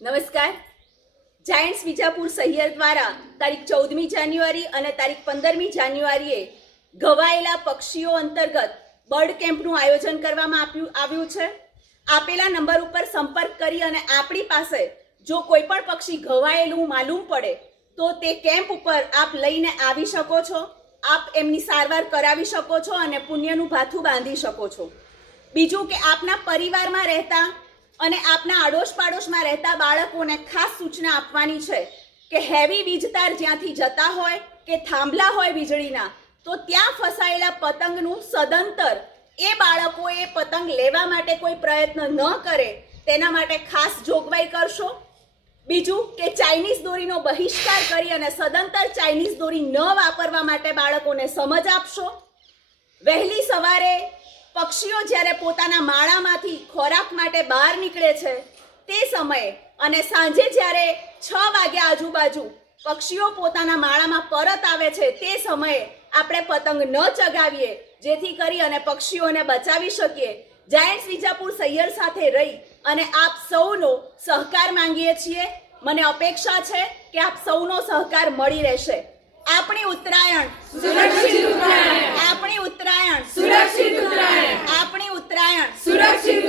નમસ્કાર. જાયન્ટ્સ વિજાપુર સહિયર દ્વારા તારીખ 14મી જાન્યુઆરી અને તારીખ 15મી જાન્યુઆરીએ ઘવાયેલા પક્ષીઓ અંતર્ગત બર્ડ કેમ્પનું આયોજન કરવામાં આવ્યું છે. આપેલા નંબર ઉપર સંપર્ક કરી અને આપણી પાસે જો કોઈ પણ પક્ષી ઘવાયેલું માલુમ પડે તો તે કેમ્પ ઉપર આપ લઈને આવી શકો છો. આપ એમની સારવાર કરાવી શકો છો અને પુણ્યનું ભાથું બાંધી શકો છો. બીજું કે આપના પરિવારમાં રહેતા અને આપના આડોશ પાડોશમાં રહેતા બાળકોને ખાસ સૂચના આપવાની છે કે હેવી વીજતાર જ્યાંથી જતા હોય કે થાંભલા હોય વીજળીના તો ત્યાં ફસાયેલા પતંગનું સદંતર એ બાળકોએ પતંગ લેવા માટે કોઈ પ્રયત્ન ન કરે તેના માટે ખાસ જોગવાઈ કરશો. બીજું કે ચાઇનીઝ દોરીનો બહિષ્કાર કરી અને સદંતર ચાઇનીઝ દોરી ન વાપરવા માટે બાળકોને સમજ આપશો. વહેલી સવારે પક્ષીઓ જ્યારે પોતાના માળામાંથી ખોરાક માટે બહાર નીકળે છે તે સમયે અને સાંજે જ્યારે 6 વાગ્યા આજુબાજુ પક્ષીઓ પોતાના માળામાં પરત આવે છે તે સમયે આપણે પતંગ ન ચગાવીએ, જેથી કરી અને પક્ષીઓને બચાવી શકીએ. જાયન્ટ્સ વિજાપુર સહિયર સાથે રહી અને આપ સૌનો સહકાર માંગીએ છીએ. મને અપેક્ષા છે કે આપ સૌનો સહકાર મળી રહેશે. આપણી ઉત્તરાયણ સુરક્ષિત ઉત્તરાયણ, આપણી ઉત્તરાયણ સુરક્ષિત ઉત્તરાયણ, આપણી ઉત્તરાયણ સુરક્ષિત